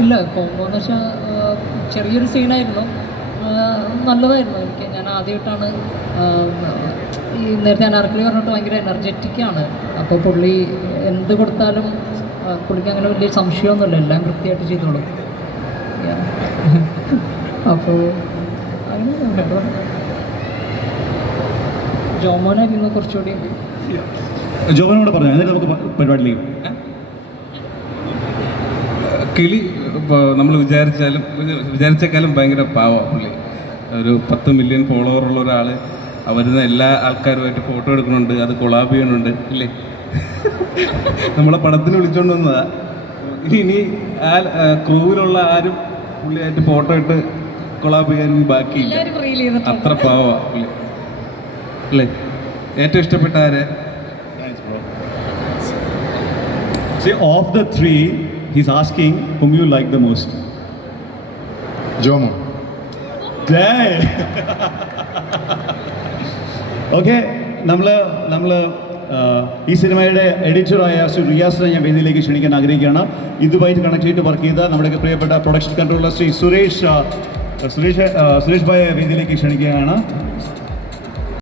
ഇല്ല കോംബോ എന്ന് വെച്ചാൽ ചെറിയൊരു സീനായിരുന്നു. നല്ലതായിരുന്നു. എനിക്ക് ഞാൻ ആദ്യമായിട്ടാണ് ഈ നേരത്തെ ഞാൻ അറക്കളി പറഞ്ഞിട്ട് ഭയങ്കര എനർജറ്റിക്കാണ് അപ്പോൾ പുള്ളി എന്ത് കൊടുത്താലും പുള്ളിക്ക് അങ്ങനെ വലിയ സംശയമൊന്നുമില്ല. എല്ലാം കൃത്യമായിട്ട് ചെയ്തോളും. അപ്പോൾ ജോമോനായിരുന്നു കുറച്ചുകൂടി ജോമോനോട് പറഞ്ഞു. എന്നിട്ട് നമുക്ക് പരിപാടിയിലേക്ക് കിളി നമ്മൾ വിചാരിച്ചാലും വിചാരിച്ചേക്കാലും വിചാരിച്ചേക്കാളും ഭയങ്കര പാവമാണ് പുള്ളി. ഒരു പത്ത് മില്യൺ ഫോളോവർ ഉള്ള ഒരാൾ വരുന്ന എല്ലാ ആൾക്കാരുമായിട്ട് ഫോട്ടോ എടുക്കുന്നുണ്ട് അത് കൊളാബ് ചെയ്യുന്നുണ്ട് ഇല്ലേ? നമ്മളെ പടത്തിന് വിളിച്ചോണ്ട് വന്നതാ. ഇനി ഇനി ആ ക്രൂവിലുള്ള ആരും പുള്ളിയായിട്ട് ഫോട്ടോ ഇട്ട് കൊളാബ് ചെയ്യാൻ ബാക്കി ബാക്കിയില്ല. അത്ര പാവമാണ് പുള്ളി. അല്ലേ? ഏറ്റവും ഇഷ്ടപ്പെട്ട ആരെ? Of the three he's asking whom you like the most. Jomo. Jomo okay നമ്മൾ നമ്മൾ ഈ സിനിമയുടെ എഡിറ്ററായ ശ്രീ റിയാസിനെ ഞാൻ വേദിയിലേക്ക് ക്ഷണിക്കാൻ ആഗ്രഹിക്കുകയാണ് ഇതുമായിട്ട് കണക്ട് ചെയ്തിട്ട് വർക്ക് ചെയ്ത നമ്മുടെ പ്രിയപ്പെട്ട പ്രൊഡക്ഷൻ കൺട്രോളർ ശ്രീ സുരേഷ് സുരേഷ് സുരേഷ് ഭായ വേദിയിലേക്ക് ക്ഷണിക്കുകയാണ്